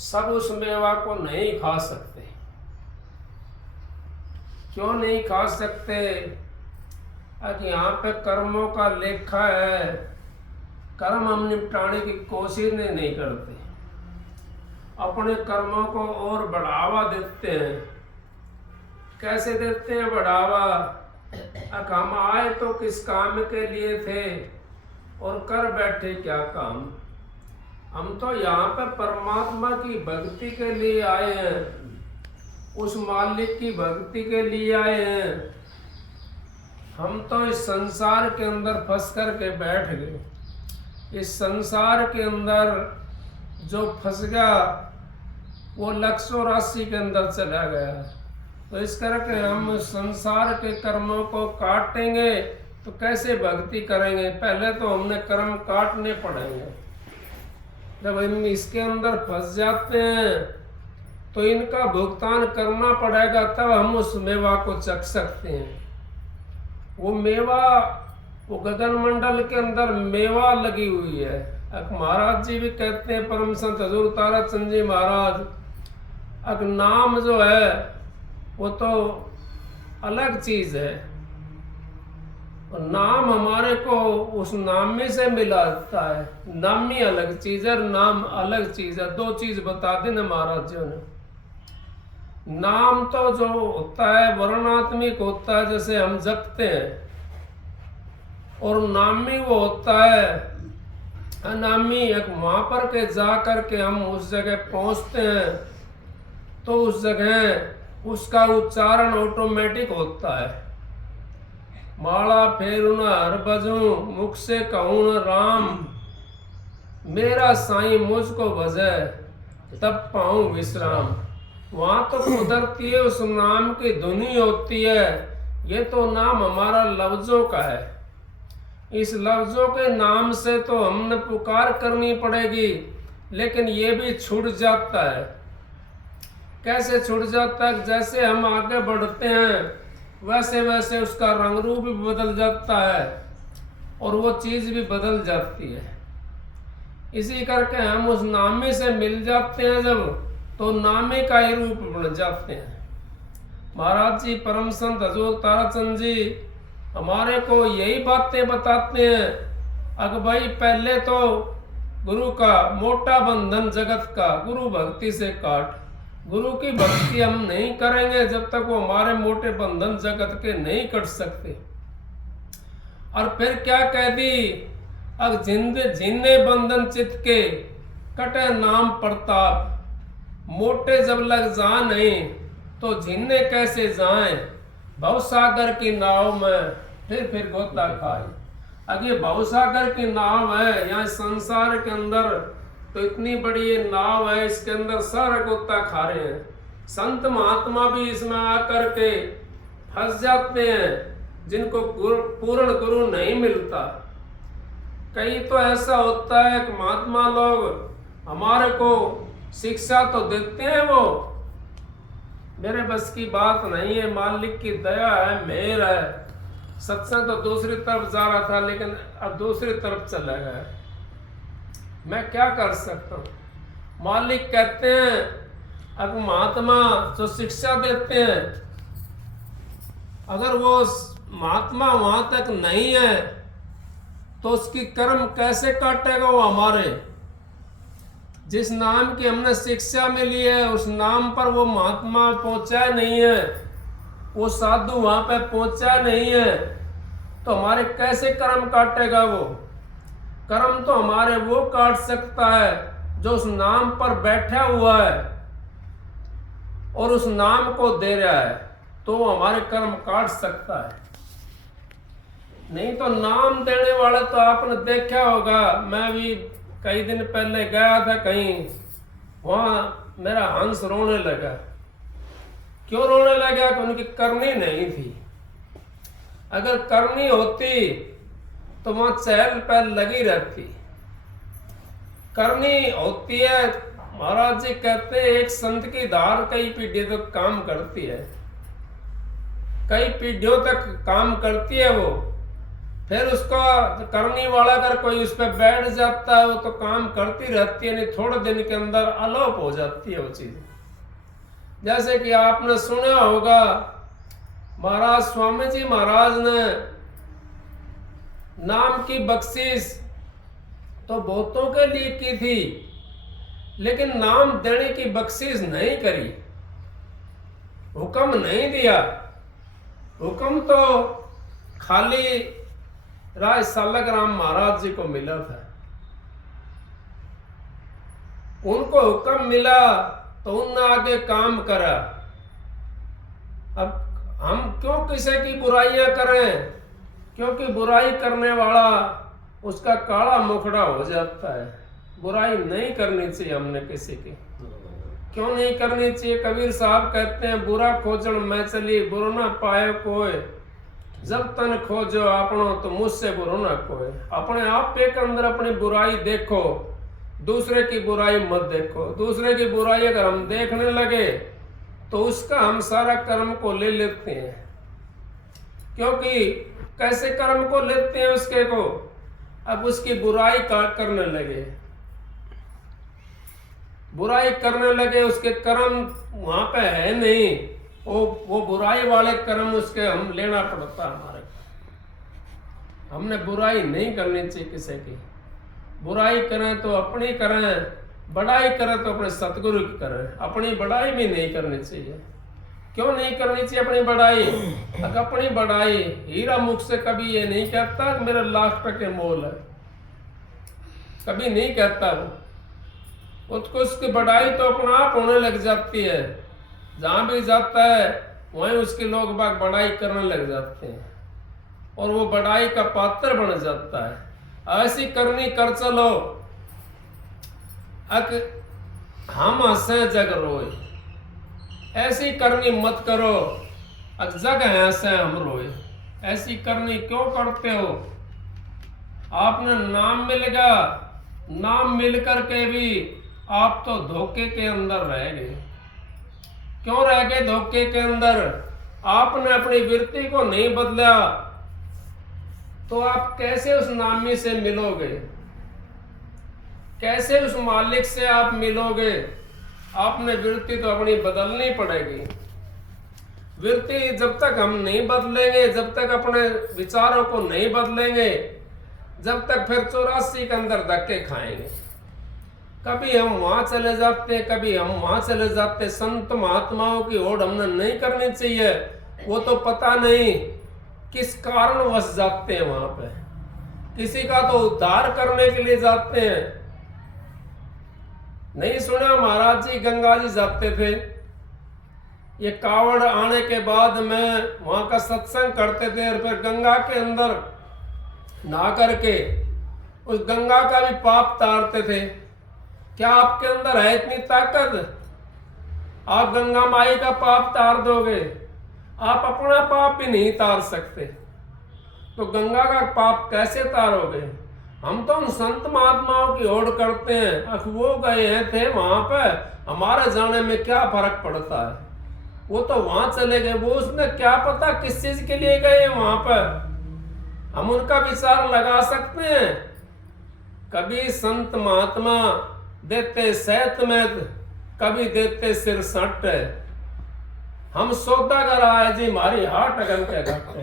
सब उस मेवा को नहीं खा सकते। क्यों नहीं खा सकते? अब यहाँ पे कर्मों का लेखा है, कर्म हम निपटाने की कोशिश नहीं करते, अपने कर्मों को और बढ़ावा देते हैं। कैसे देते हैं बढ़ावा? अब हम आए तो किस काम के लिए थे और कर बैठे क्या काम? हम तो यहाँ पर परमात्मा की भक्ति के लिए आए हैं, उस मालिक की भक्ति के लिए आए हैं। हम तो इस संसार के अंदर फंस कर के बैठ गए। इस संसार के अंदर जो फंस गया वो लक्ष्य राशि के अंदर चला गया। तो इस करके हम संसार के कर्मों को काटेंगे तो कैसे भक्ति करेंगे? पहले तो हमने कर्म काटने पड़ेंगे। जब हम इसके अंदर फंस जाते हैं तो इनका भुगतान करना पड़ेगा, तब हम उस मेवा को चख सकते हैं। वो मेवा, वो गगन मंडल के अंदर मेवा लगी हुई है। अब महाराज जी भी कहते हैं, परम संत हजूर ताराचंद जी महाराज, अब नाम जो है वो तो अलग चीज है, और नाम हमारे को उस नामी से मिलाता है। नामी अलग चीज है, नाम अलग चीज है। दो चीज बता दी ना महाराज जी ने। नाम तो जो होता है वर्णात्मिक होता है, जैसे हम जपते हैं, और नामी वो होता है अनामी। एक वहां पर के जा करके हम उस जगह पहुंचते हैं तो उस जगह उसका उच्चारण ऑटोमेटिक होता है। माला फेरू न हर बजूं, मुख से कहूं न राम, मेरा साईं मुझको भजे तब पाऊं विश्राम। वहां तो कुदरती है, उस नाम की धुनी होती है। ये तो नाम हमारा लफ्जों का है। इस लफ्जों के नाम से तो हमने पुकार करनी पड़ेगी, लेकिन ये भी छूट जाता है। कैसे छूट जाता है? जैसे हम आगे बढ़ते हैं वैसे वैसे उसका रंग रूप भी बदल जाता है और वो चीज भी बदल जाती है। इसी करके हम उस नामी से मिल जाते हैं जब, तो नामी का ही रूप बन जाते हैं। महाराज जी परम संत हजूर ताराचंद जी हमारे को यही बातें बताते हैं। अग भाई, पहले तो गुरु का मोटा बंधन जगत का गुरु भक्ति से काट। गुरु की भक्ति हम नहीं करेंगे जब तक वो हमारे मोटे बंधन जगत के नहीं कट सकते। और फिर क्या कह दी? अब जिन्ने बंधन चित्त के कटे नाम प्रताप, मोटे जब लग जा नहीं तो जिन्ने कैसे जाएं, भवसागर की नाव में फिर गोता खाए। अब ये भवसागर की नाव है, यहाँ संसार के अंदर तो इतनी बड़ी ये नाव है, इसके अंदर सारा गोता खा रहे हैं। संत महात्मा भी इसमें आकर के फंस जाते हैं, जिनको पूर्ण गुरु नहीं मिलता। कई तो ऐसा होता है कि महात्मा लोग हमारे को शिक्षा तो देते हैं, वो मेरे बस की बात नहीं है, मालिक की दया है, मेहर है। सत्संग तो दूसरी तरफ जा रहा था, लेकिन अब दूसरी तरफ चला गया। मैं क्या कर सकता हूँ? मालिक कहते हैं, अब महात्मा जो शिक्षा देते हैं, अगर वो महात्मा वहां तक नहीं है तो उसकी कर्म कैसे काटेगा वो हमारे? जिस नाम की हमने शिक्षा मिली है उस नाम पर वो महात्मा पहुंचा नहीं है, वो साधु वहां पे पहुंचा नहीं है, तो हमारे कैसे कर्म काटेगा वो? कर्म तो हमारे वो काट सकता है जो उस नाम पर बैठा हुआ है और उस नाम को दे रहा है, तो वो हमारे कर्म काट सकता है। नहीं तो नाम देने वाले तो आपने देखा होगा। मैं भी कई दिन पहले गया था कहीं, वहां मेरा हंस रोने लगा। क्यों रोने लगा? कि उनकी करनी नहीं थी। अगर करनी होती तो वहां चहल पहल लगी रहती। करनी होती है। महाराज जी कहते हैं, एक संत की धार कई पीढ़ियों तक काम करती है, कई पीढ़ियों तक काम करती है वो। फिर उसका करने वाला अगर कोई उस पर बैठ जाता है, वो तो काम करती रहती है, नहीं थोड़े दिन के अंदर अलोप हो जाती है वो चीज। जैसे कि आपने सुना होगा, महाराज स्वामी जी महाराज ने नाम की बख्शिश तो बहुतों के लिए की थी, लेकिन नाम देने की बख्शिश नहीं करी, हुक्म नहीं दिया। हुक्म तो खाली राज सालक राम महाराज जी को मिला था। उनको हुक्म मिला तो उनने आगे काम करा। अब हम क्यों किसी की बुराइयां करें, क्योंकि बुराई करने वाला उसका काला मुखड़ा हो जाता है। बुराई नहीं करनी चाहिए हमने किसी की। क्यों नहीं करनी चाहिए? कबीर साहब कहते हैं, बुरा खोजण मैं चली, बुरो ना पाए कोई, जब तन खोजो अपनो तो मुझसे बुरो ना कोई। अपने आप पे के अंदर अपनी बुराई देखो, दूसरे की बुराई मत देखो। दूसरे की बुराई अगर हम देखने लगे तो उसका हम सारा कर्म को ले लेते हैं। क्योंकि कैसे कर्म को लेते हैं उसके को? अब उसकी बुराई करने लगे, बुराई करने लगे, उसके कर्म वहां पे है नहीं, वो बुराई वाले कर्म उसके हम लेना पड़ता हमारे। हमने बुराई नहीं करनी चाहिए किसी की। बुराई करें तो अपनी करें, बड़ाई करें तो अपने सतगुरु की करें। अपनी बड़ाई भी नहीं करनी चाहिए। क्यों नहीं करनी चाहिए अपनी बड़ाई? अगर अपनी बड़ाई, हीरा मुख से कभी ये नहीं कहता कि मेरा लाख टके मोल है, कभी नहीं कहता वो। उसकी बड़ाई तो अपना आप होने लग जाती है। जहां भी जाता है वहीं उसके लोग बाग बड़ाई करने लग जाते हैं और वो बड़ाई का पात्र बन जाता है। ऐसी करनी कर चलो अक हम हंसे जग रोए, ऐसी करनी मत करो अक जग हंसे हम रोए। ऐसी करनी क्यों करते हो? आपने नाम मिलेगा, नाम मिल करके भी आप तो धोखे के अंदर रह गए। क्यों रह गए धोखे के अंदर? आपने अपनी वृत्ति को नहीं बदला तो आप कैसे उस नामी से मिलोगे? कैसे उस मालिक से आप मिलोगे? आपने वृत्ति तो अपनी बदलनी पड़ेगी। वृत्ति जब तक हम नहीं बदलेंगे, जब तक अपने विचारों को नहीं बदलेंगे, जब तक फिर 84 के अंदर धक्के खाएंगे। कभी हम वहां चले जाते हैं, कभी हम वहां चले जाते। संत महात्माओं की ओर हमने नहीं करनी चाहिए। वो तो पता नहीं किस कारणवश जाते हैं वहां पे। किसी का तो उद्धार करने के लिए जाते हैं। नहीं सुना महाराज जी गंगा जी जाते थे, ये कावड़ आने के बाद में वहां का सत्संग करते थे और फिर गंगा के अंदर नहा करके उस गंगा का भी पाप तारते थे। क्या आपके अंदर है इतनी ताकत? आप गंगा माई का पाप तार दोगे? आप अपना पाप भी नहीं तार सकते, तो गंगा का पाप कैसे तारोगे? हम तो उन संत महात्माओं की ओर करते हैं। अख वो गए हैं थे वहां पे, हमारे जाने में क्या फर्क पड़ता है? वो तो वहां चले गए, वो उसने क्या पता किस चीज के लिए गए वहां पर। हम उनका विचार लगा सकते हैं? कभी संत महात्मा देते सैत में, कभी देते सिर सट। हम सौदागर आए जी, हमारी हाट अगन के घटे।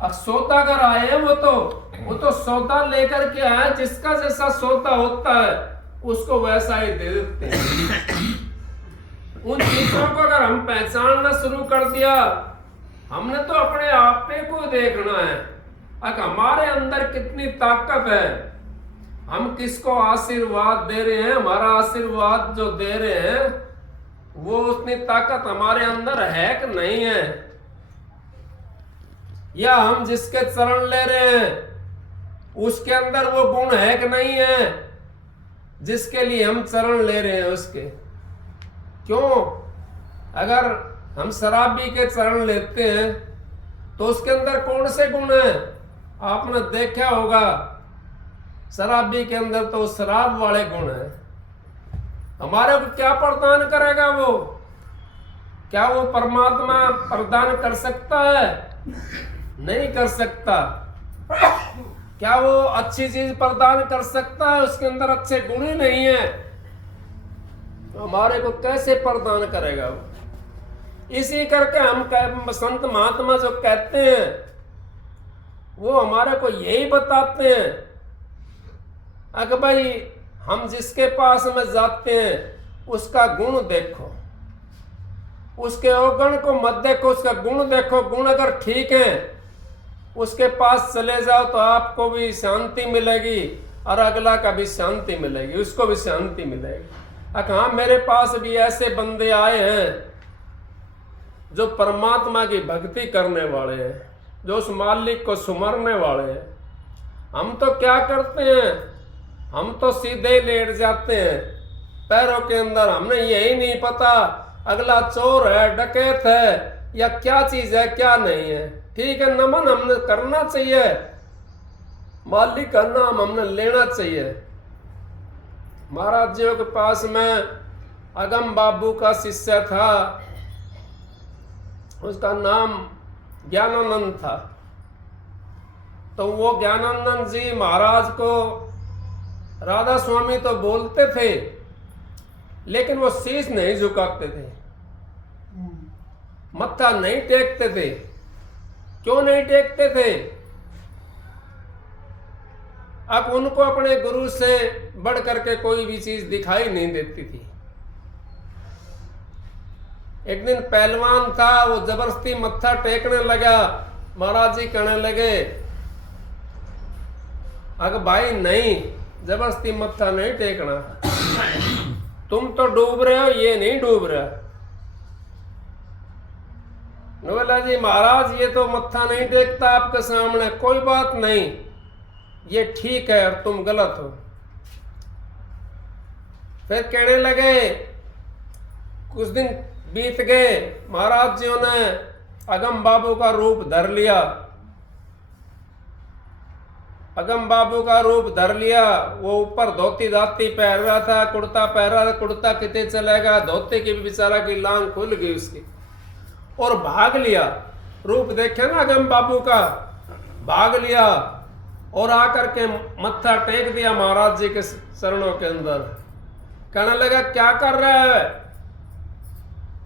अब सौदागर आए हैं, वो तो सौदा लेकर के आए। जिसका जैसा सौदा होता है उसको वैसा ही दे देते हैं। उन चीजों को अगर हम पहचानना शुरू कर दिया, हमने तो अपने आप पे को देखना है अगर हमारे अंदर कितनी ताकत है। हम किसको आशीर्वाद दे रहे हैं? हमारा आशीर्वाद जो दे रहे हैं वो उतनी ताकत हमारे अंदर है कि नहीं है? या हम जिसके चरण ले रहे हैं उसके अंदर वो गुण है कि नहीं है जिसके लिए हम चरण ले रहे हैं उसके? क्यों? अगर हम शराबी के चरण लेते हैं तो उसके अंदर कौन से गुण है? आपने देखा होगा शराबी के अंदर तो शराब वाले गुण है। हमारे को क्या प्रदान करेगा वो? क्या वो परमात्मा प्रदान कर सकता है? नहीं कर सकता। क्या वो अच्छी चीज प्रदान कर सकता है? उसके अंदर अच्छे गुण ही नहीं है, तो हमारे को कैसे प्रदान करेगा वो? इसी करके हम संत महात्मा जो कहते हैं वो हमारे को यही बताते हैं, अगर भाई हम जिसके पास में जाते हैं उसका गुण देखो, उसके अवगुण को मत देखो, उसका गुण देखो। गुण अगर ठीक है उसके पास चले जाओ तो आपको भी शांति मिलेगी और अगला का भी शांति मिलेगी, उसको भी शांति मिलेगी। हाँ, मेरे पास भी ऐसे बंदे आए हैं जो परमात्मा की भक्ति करने वाले हैं, जो उस मालिक को सुमरने वाले हैं। हम तो क्या करते हैं, हम तो सीधे लेट जाते हैं पैरों के अंदर। हमें यही नहीं पता अगला चोर है, डकैत है या क्या चीज है क्या नहीं है। ठीक है, नमन हमने करना चाहिए, मालिक का नाम हमने लेना चाहिए। महाराज जी के पास में अगम बाबू का शिष्य था, उसका नाम ज्ञानानंद था। तो वो ज्ञानानंद जी महाराज को राधा स्वामी तो बोलते थे, लेकिन वो शीश नहीं झुकाते थे, मत्था नहीं टेकते थे। क्यों नहीं टेकते थे? अब उनको अपने गुरु से बढ़ करके कोई भी चीज दिखाई नहीं देती थी। एक दिन पहलवान था, वो जबरदस्ती मत्था टेकने लगा। महाराज जी कहने लगे, अगर भाई नहीं, जबरदस्ती मत्था नहीं टेकना, तुम तो डूब रहे हो, ये नहीं डूब रहा। बोला जी महाराज ये तो मत्था नहीं टेकता आपके सामने, कोई बात नहीं, ये ठीक है और तुम गलत हो। फिर कहने लगे, कुछ दिन बीत गए, महाराज जी ने अगम बाबू का रूप धर लिया। अगम बाबू का रूप धर लिया। वो ऊपर धोती दाती पहन रहा था, कुर्ता पहन रहा था, कुर्ता कितने चलेगा, धोती की भी बेचारा की लांग खुल गई उसकी, और भाग लिया। रूप देखे ना अगम बाबू का, भाग लिया और आकर के मत्था टेक दिया महाराज जी के चरणों के अंदर। कहने लगा, क्या कर रहा है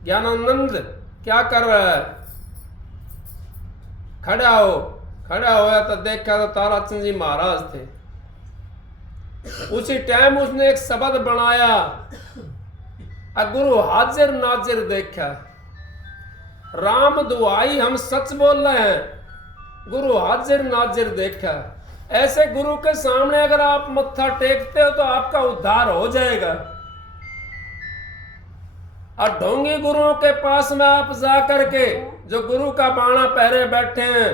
ज्ञानानंद, क्या कर रहा है? खड़ा हो। खड़ा होया तो देखा तो ताराचंद जी महाराज थे। उसी टाइम उसने एक शब्द बनाया, गुरु हाजिर नाजिर देखा। राम दुआई हम सच बोल रहे हैं, गुरु हाजिर नाजिर देखा। ऐसे गुरु के सामने अगर आप मत्था टेकते हो तो आपका उद्धार हो जाएगा। और ढोंगी गुरुओं के पास में आप जा करके, जो गुरु का बाणा पहरे बैठे हैं,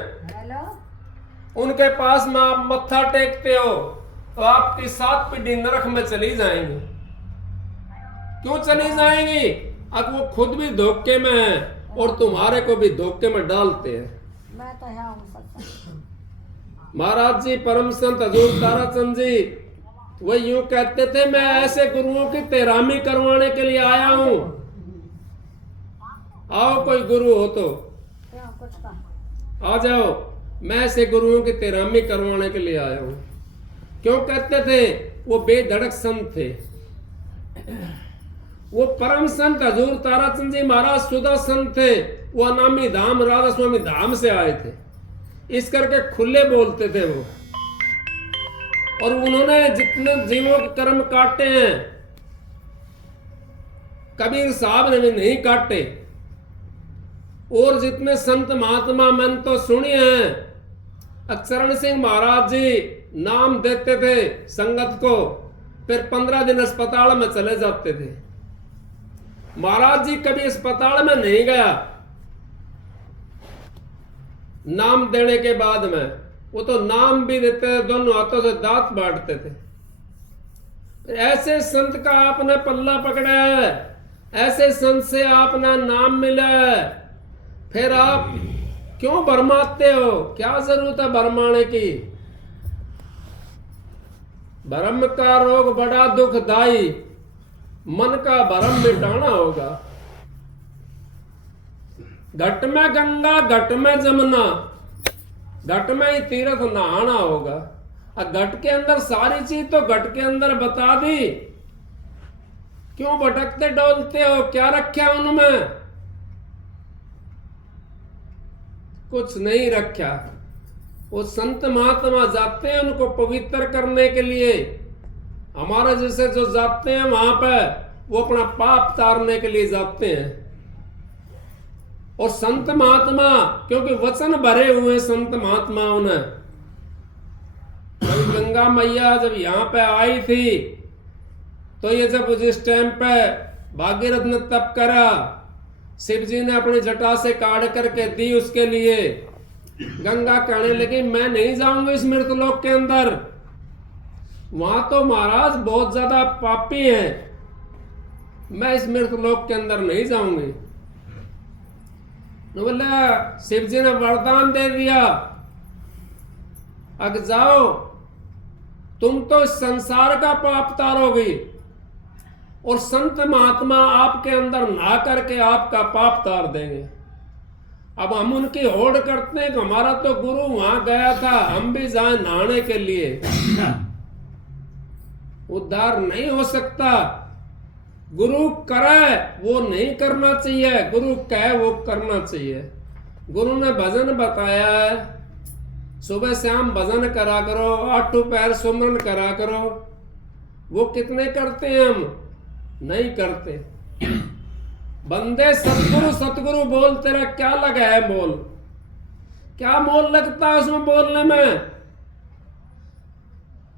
उनके पास में आप मत्था टेकते हो तो आपकी 7 पीढ़ी नरक में चली जाएंगी। क्यों चली जाएंगी? अब वो खुद भी धोखे में है और तुम्हारे को भी धोखे में डालते हैं। मैं तो यहाँ हूँ महाराज जी परम संत हजूर ताराचंद जी वो यूं कहते थे, मैं ऐसे गुरुओं की तेरामी करवाने के लिए आया हूं। आओ कोई गुरु हो तो आ जाओ, मैं ऐसे गुरुओं की तेरामी करवाने के लिए आया हूं। क्यों कहते थे? वो बेधड़क संत थे। वो परम संत हजूर ताराचंद जी महाराज सुधा संत थे। वो अनामी धाम राधा स्वामी धाम से आए थे, इस करके खुले बोलते थे वो। और उन्होंने जितने जीवों के कर्म काटे हैं, कबीर साहब ने भी नहीं काटे। और जितने संत महात्मा मन तो सुनिए हैं, चरण सिंह महाराज जी नाम देते थे संगत को, फिर 15 दिन अस्पताल में चले जाते थे। महाराज जी कभी अस्पताल में नहीं गया नाम देने के बाद में। वो तो नाम भी देते थे, दोनों हाथों से दांत बांटते थे। ऐसे संत का आपने पल्ला पकड़ा है, ऐसे संत से आपने नाम मिला है, फिर आप क्यों भरमाते हो? क्या जरूरत है भरमाने की? भरम का रोग बड़ा दुखदाई, मन का भरम मिटाना होगा। घट में गंगा घट में जमुना, घट में ही तीर्थ नहाना होगा। और घट के अंदर सारी चीज तो घट के अंदर बता दी, क्यों भटकते डोलते हो? क्या रखा उनमें? कुछ नहीं रखा। वो संत महात्मा जाते हैं उनको पवित्र करने के लिए, हमारे जैसे जो जाते हैं वहां पर वो अपना पाप तारने के लिए जाते हैं। और संत महात्मा क्योंकि वचन भरे हुए संत महात्माओं ने, जब गंगा मैया जब यहाँ पे आई थी तो ये जब जिस टाइम पे भागीरथ ने तप करा, शिव जी ने अपनी जटा से काढ़ करके दी उसके लिए, गंगा कहने लगी मैं नहीं जाऊंगी इस मृतलोक के अंदर, वहां तो महाराज बहुत ज्यादा पापी हैं, मैं इस मृतलोक के अंदर नहीं जाऊंगी। तो बोला शिव जी ने वरदान दे दिया, अग जाओ, तुम तो इस संसार का पाप तारोगी और संत महात्मा आपके अंदर नहा करके आपका पाप तार देंगे। अब हम उनकी होड़ करते हैं कि हमारा तो गुरु वहां गया था, हम भी जाएं नहाने के लिए। उद्धार नहीं हो सकता। गुरु करे वो नहीं करना चाहिए, गुरु कहे वो करना चाहिए। गुरु ने भजन बताया है, सुबह शाम भजन करा करो, आठों पैर सुमरन करा करो। वो कितने करते हैं? हम नहीं करते। बंदे सतगुरु सतगुरु बोल, तेरा क्या लगा है बोल? क्या मोल लगता है उसमें बोलने में?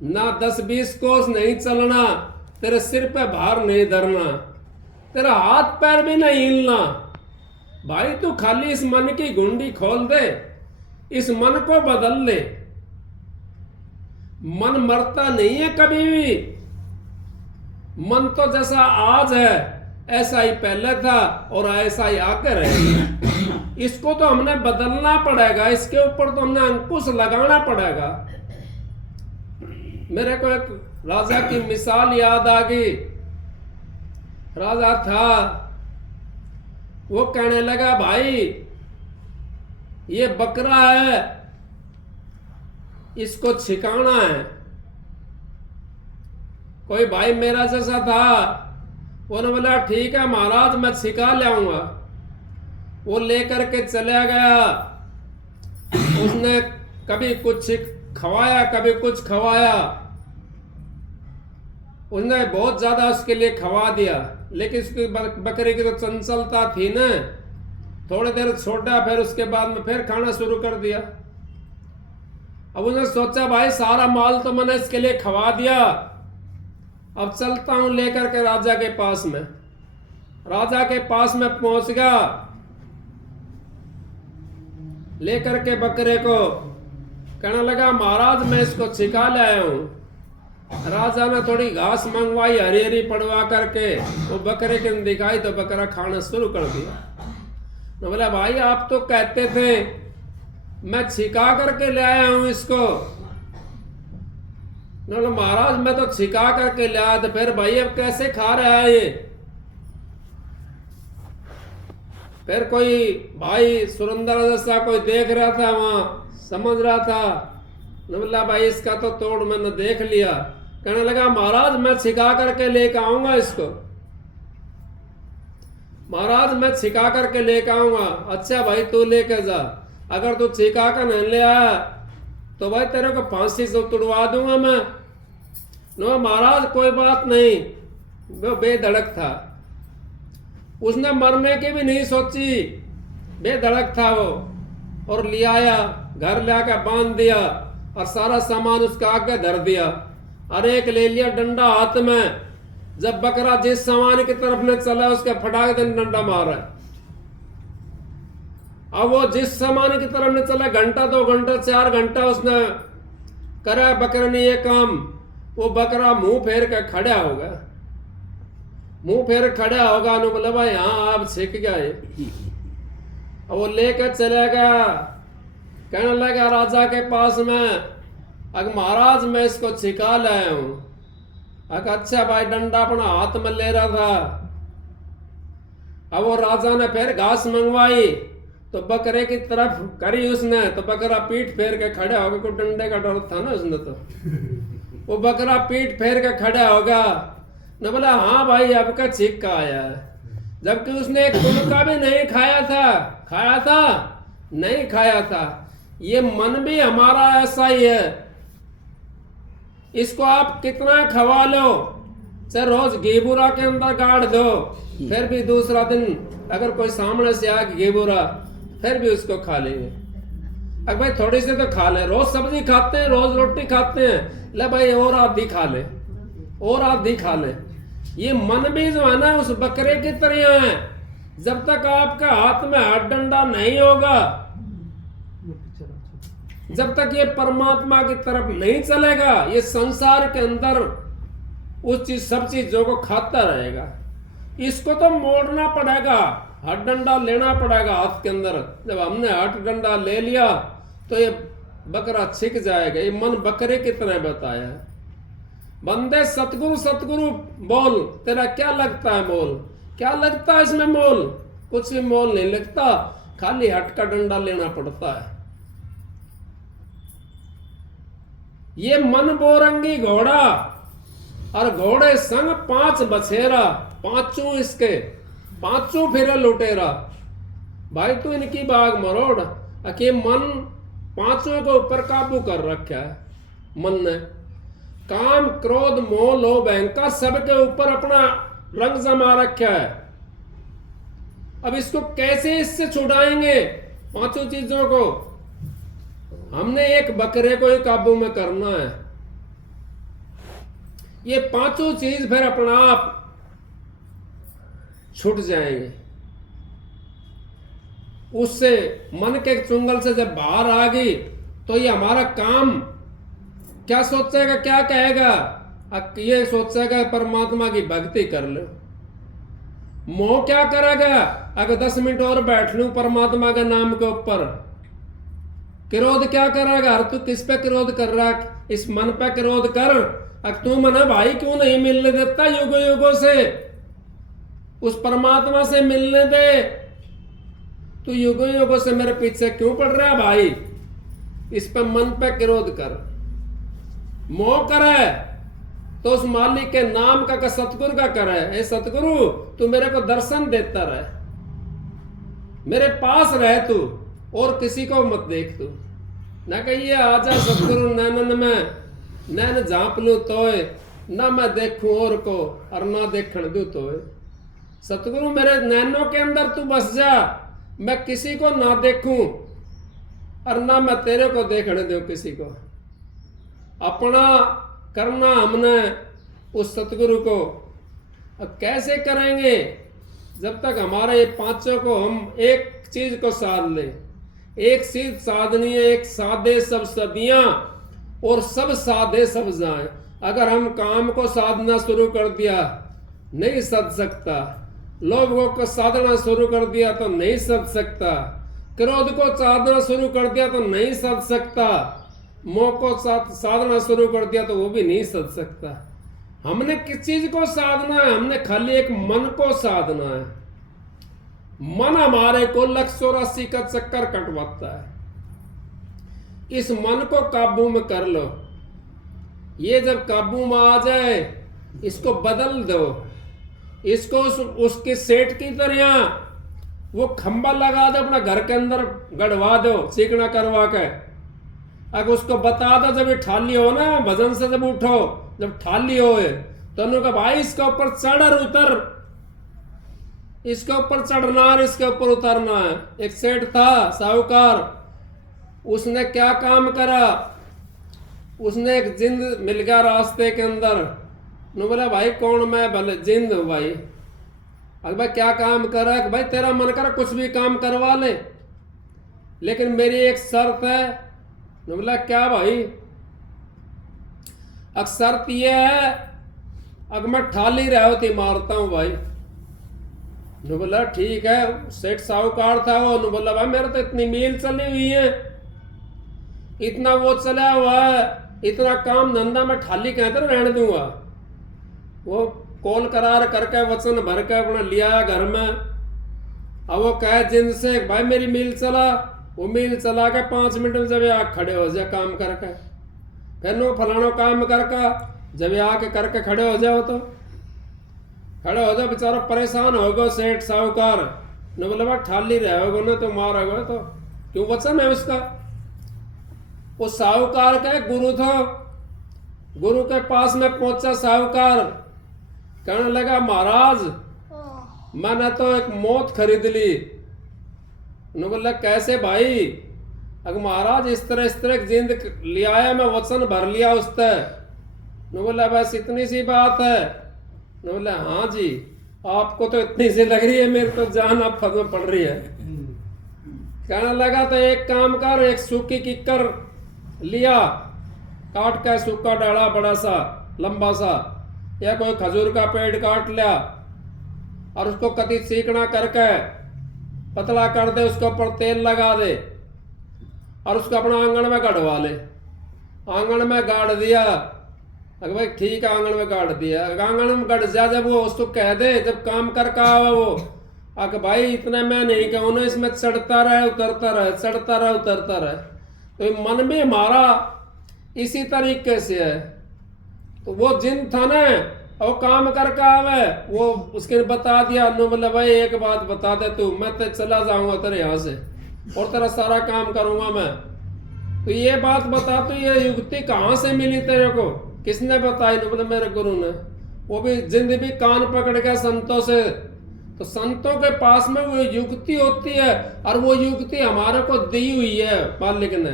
ना 10-20 कोस नहीं चलना, तेरे सिर पे भार नहीं धरना, तेरा हाथ पैर भी नहीं हिलना। भाई तू खाली इस मन की गुंडी खोल दे, इस मन को बदल ले। मन मरता नहीं है कभी भी। मन तो जैसा आज है ऐसा ही पहले था और ऐसा ही आकर रहेगा। इसको तो हमने बदलना पड़ेगा, इसके ऊपर तो हमने अंकुश लगाना पड़ेगा। मेरे को एक राजा की मिसाल याद आ गई। राजा था, वो कहने लगा भाई ये बकरा है, इसको छिकाना है। कोई भाई मेरा जैसा था, उन्होंने बोला ठीक है महाराज मैं छिका लाऊंगा। वो लेकर के चला गया, उसने कभी कुछ खवाया कभी कुछ खवाया, उसने बहुत ज्यादा उसके लिए खवा दिया, लेकिन उसकी बकरी की तो चंचलता थी ना, थोड़ी देर छोड़ा, फिर उसके बाद में फिर खाना शुरू कर दिया। अब उसने सोचा भाई सारा माल तो मैंने इसके लिए खवा दिया, अब चलता हूं लेकर के राजा के पास में। राजा के पास में पहुंच गया, लेकर के बकरे को, कहने लगा महाराज मैं इसको छिका लाया हूं। राजा ने थोड़ी घास मंगवाई, हरी हरी पड़वा करके वो बकरे के दिखाई तो बकरा खाना शुरू कर दिया। तो बोला भाई आप तो कहते थे मैं छिका करके ले आया हूं इसको। महाराज मैं तो छिका करके ले आया, तो फिर भाई अब कैसे खा रहा है ये? फिर कोई भाई सुरेंद्र जैसा कोई देख रहा था वहां, समझ रहा था, बोला भाई इसका तो तोड़ मैंने देख लिया। कहने लगा महाराज मैं छिका करके लेकर आऊंगा इसको, महाराज मैं छिका करके लेकर आऊंगा। अच्छा भाई तू लेके जा, अगर तू छिका कर नहीं ले आया तो भाई तेरे को फांसी से तुड़वा दूंगा मैं। नो महाराज कोई बात नहीं, वो बेधड़क था, उसने मरने की भी नहीं सोची, बेधड़क था वो। और ले आया, घर ले आकर बांध दिया और सारा सामान उसका आगे धर दिया। और एक ले लिया डंडा हाथ में, जब बकरा जिस सामान की तरफ ने चला उसके फटाक दिन डंडा मारा। अब वो जिस सामान की तरफ ने चला, घंटा 2 घंटा 4 घंटा उसने करा बकरे ने ये काम, वो बकरा मुंह फेर के खड़ा होगा, मुंह फेर खड़ा होगा। नु बोला भाई हाँ आप सीख गया ये। अब वो लेकर चला गया, कहने लगा राजा के पास में, अगर महाराज मैं इसको छिका लाया हूं। अगर अच्छा भाई डंडा अपना हाथ में ले रहा था। अब वो राजा ने फिर घास मंगवाई तो बकरे की तरफ करी उसने, तो बकरा पीठ फेर के खड़ा होगा, कोई डंडे का डर था ना उसने, तो वो बकरा पीठ फेर के खड़ा होगा न, बोला हाँ भाई आपका छिक्का आया है, जबकि उसने एक तुनका भी नहीं खाया था। खाया था? नहीं खाया था। ये मन भी हमारा ऐसा ही है, इसको आप कितना खवा लो, चाहे रोज घी बुरा के अंदर गाड़ दो, फिर भी दूसरा दिन अगर कोई सामने से आ घी बुरा, फिर भी उसको खा लेंगे। अगर भाई थोड़ी सी तो खा ले, रोज सब्जी खाते हैं, रोज रोटी खाते हैं, ले भाई और आधी खा ले, और आधी खा ले। ये मन भी जो है ना उस बकरे की तरह है, जब तक आपका हाथ में हाथ डंडा नहीं होगा, जब तक ये परमात्मा की तरफ नहीं चलेगा, ये संसार के अंदर उस चीज सब चीजों को खाता रहेगा। इसको तो मोड़ना पड़ेगा, हाथ डंडा लेना पड़ेगा हाथ के अंदर। जब हमने हाथ डंडा ले लिया तो ये बकरा छिक जाएगा। ये मन बकरे की तरह बताया है। बंदे सतगुरु सतगुरु बोल, तेरा क्या लगता है मोल? क्या लगता है इसमें मोल? कुछ भी मोल नहीं लगता, खाली हट का डंडा लेना पड़ता है। ये मन बोरंगी घोड़ा और घोड़े संग 5 बछेरा, पांचों इसके, पांचों फिरे लुटेरा। भाई तू इनकी बाग मरोड़, कि मन पांचों को ऊपर काबू कर रखा है। मन ने काम क्रोध मोह लोभ अहंकार सबके ऊपर अपना रंग जमा रखा है। अब इसको कैसे इससे छुड़ाएंगे पांचों चीजों को? हमने एक बकरे को ही काबू में करना है। ये पांचों चीज फिर अपना आप छूट जाएंगे। उससे मन के चुंगल से जब बाहर आ गई तो ये हमारा काम क्या सोचेगा, क्या कहेगा? अब ये सोचेगा परमात्मा की भक्ति कर लो। मोह क्या करेगा? अगर 10 मिनट और बैठ लूं परमात्मा के नाम के ऊपर। क्रोध क्या करेगा? अरे तू किस पे क्रोध कर रहा है? इस मन पे क्रोध कर। अब तू मना भाई क्यों नहीं मिलने देता युगों युगों से? उस परमात्मा से मिलने दे। तू युगों युगों से मेरे पीछे क्यों पड़ रहा है भाई? इस पे मन पे क्रोध कर। मोह करे तो उस मालिक के नाम का सतगुरु का करे। ए सतगुरु तू मेरे को दर्शन देता रहे, मेरे पास रहे तू, और किसी को मत देख तू। ना कहिए आजा सतगुरु नैनन में, नैन झांप लू तोय, ना मैं देखूं और को और ना देखण दू तोय। सतगुरु मेरे नैनों के अंदर तू बस जा, मैं किसी को ना देखूं और ना मैं तेरे को देखने दूं किसी को। अपना करना हमने उस सतगुरु को। अब कैसे करेंगे? जब तक हमारे ये पांचों को हम एक चीज को साध ले। एक चीज साधनी है, एक साधे सब सदियां और सब साधे सब जाए। अगर हम काम को साधना शुरू कर दिया नहीं सध सकता, लोभ को साधना शुरू कर दिया तो नहीं सध सकता, क्रोध को साधना शुरू कर दिया तो नहीं सध सकता, मोह को साधना शुरू कर दिया तो वो भी नहीं सध सकता। हमने किस चीज को साधना है? हमने खाली एक मन को साधना है। मन हमारे को 184 का चक्कर कटवाता है। इस मन को काबू में कर लो। ये जब काबू में आ जाए इसको बदल दो, इसको उसके सेठ की तरह वो खंबा लगा दो, अपना घर के अंदर गड़वा दो चिकना करवा के। अगर उसको बता दो जब ये ठाली हो ना, भजन से जब उठो, जब ठाली हो तो उन्होंने कहा भाई इसके ऊपर चढ़ और उतर, इसके ऊपर चढ़ना और इसके ऊपर उतरना है। एक सेठ था साहूकार, उसने क्या काम करा? उसने एक जिंद मिल गया रास्ते के अंदर। उन्होंने बोला भाई कौन? मैं भले जिंद हूं भाई। अगर भाई क्या काम कर रहा है? भाई तेरा मन कर कुछ भी काम करवा ले, लेकिन मेरी एक शर्त है। उन्होंने बोला क्या भाई? अब शर्त यह है अगर मैं ठाली रहा होती मारता हूं भाई। उन्होंने बोला ठीक है। सेठ साहूकार था वो। उन्होंने बोला भाई मेरे तो इतनी मील चली हुई है, इतना वो चला हुआ है, इतना काम धंधा मैं ठाली कहते रहने दूंगा। वो कॉल करार करके वचन भर के अपना लिया घर में। अब वो कहे जिन से भाई मेरी मील चला, वो मील चला के 5 मिनट में जब ये आके खड़े हो जाए काम करके, फिर नो फलाना काम करके जब ये आके करके खड़े हो जाओ तो खड़े हो जाओ, बेचारा परेशान होगो सेठ साहूकार ने बोले भाई ठाली रहोगे ना तो मारोगे तो क्यों वचन है उसका। वो साहूकार का गुरु था, गुरु के पास में पहुंचा साहूकार, कहने लगा महाराज मैंने तो एक मौत खरीद ली। ने बोला कैसे भाई? अगर महाराज इस तरह जिंद लिया है, मैं वचन भर लिया उससे। ने बोला बस इतनी सी बात है? ने बोला हाँ जी। आपको तो इतनी सी लग रही है, मेरे तो जान आप फद में पड़ रही है। कहने लगा तो एक काम कर, एक सूखी किक्कर लिया, काट का सूखा डाला बड़ा सा लंबा सा, या कोई खजूर का पेड़ काट लिया और उसको कति सीकना करके पतला कर दे, उसके ऊपर तेल लगा दे और उसको अपना आंगन में गड़वा ले। आंगन में गाड़ दिया, अगर भाई ठीक है आंगन में गाड़ दिया, आंगन में गड़ जा, जब वो उसको कह दे जब काम कर का आवा वो अगर भाई इतना मैं नहीं कहूँ ना, इसमें चढ़ता रहे उतरता रहे, चढ़ता रहे उतरता रहे, तो मन में हमारा इसी तरीके से है। तो वो जिन था ना और काम करके आवे, वो उसके बता दिया नो बोले भाई एक बात बता दे तू, मैं तो चला जाऊंगा तेरे यहाँ से और तेरा सारा काम करूंगा मैं। तो ये बात बता, तो ये युक्ति कहाँ से मिली तेरे को, किसने बताई? नो बोले मेरे गुरु ने। वो भी जिंद भी कान पकड़ के संतों से। तो संतों के पास में वो युक्ति होती है और वो युक्ति हमारे को दी हुई है मालिक ने।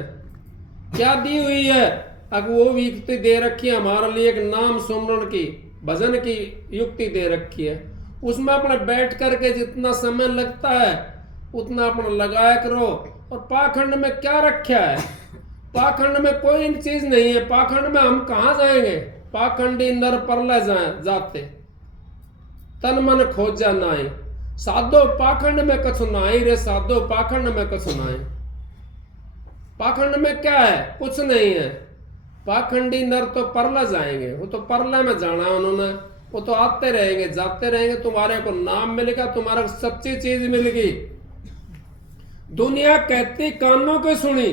क्या दी हुई है? अब वो युक्ति दे रखी है हमारे लिए, एक नाम सुमरण की भजन की युक्ति दे रखी है। उसमें अपने बैठ करके जितना समय लगता है उतना अपना लगाया करो। और पाखंड में क्या रखा है? पाखंड में कोई चीज नहीं है। पाखंड में हम कहाँ जाएंगे? पाखंडी नर परले जाते तन मन खोजा नाई, साधो पाखंड में कछु नाई रे, साधो पाखंड में कछु नाई। पाखंड में क्या है? कुछ नहीं है। पाखंडी नर तो परला जाएंगे, वो तो परला में जाना है उन्होंने, वो तो आते रहेंगे जाते रहेंगे, तुम्हारे को नाम मिलेगा, तुम्हारा सच्ची चीज मिलेगी। दुनिया कहती कानों की सुनी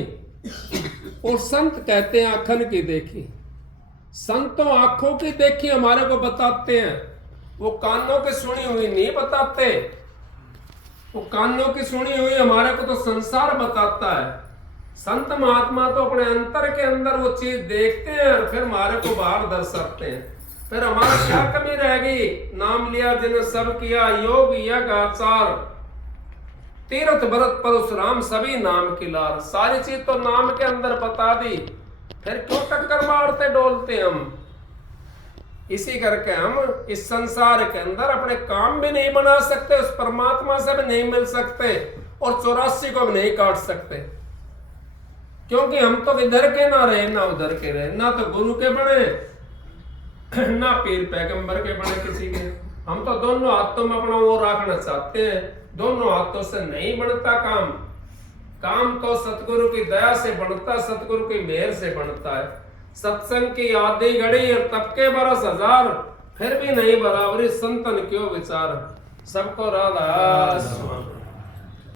और संत कहते हैं आंखन की देखी। संतों आंखों की देखी हमारे को बताते हैं, वो कानों की सुनी हुई नहीं बताते। वो कानों की सुनी हुई हमारे को तो संसार बताता है। संत महात्मा तो अपने अंतर के अंदर वो चीज देखते हैं और फिर हमारे को बाहर दर्शाते हैं। फिर हमारा क्या कमी रहेगी? नाम लिया जिन्हें सब किया, योग यज्ञ आचार तीर्थ भरत परशुराम सभी नाम की लार। सारी चीज तो नाम के अंदर बता दी, फिर क्यों टक्कर मारते डोलते हम? इसी करके हम इस संसार के अंदर अपने काम भी नहीं बना सकते, उस परमात्मा से भी नहीं मिल सकते और 84 को भी नहीं काट सकते, क्योंकि हम तो इधर के ना रहे ना उधर के रहे, ना तो गुरु के बने ना पीर पैगंबर के बने किसी के। हम तो दोनों हाथों में अपना वो रखना चाहते हैं। दोनों हाथों से नहीं बनता काम। काम तो सतगुरु की दया से बनता, सतगुरु की मेहर से बनता है। सत्संग की आधी घड़ी और तब के बरस हजार, फिर भी नहीं बराबरी संतन क्यों विचार। सबको राधा।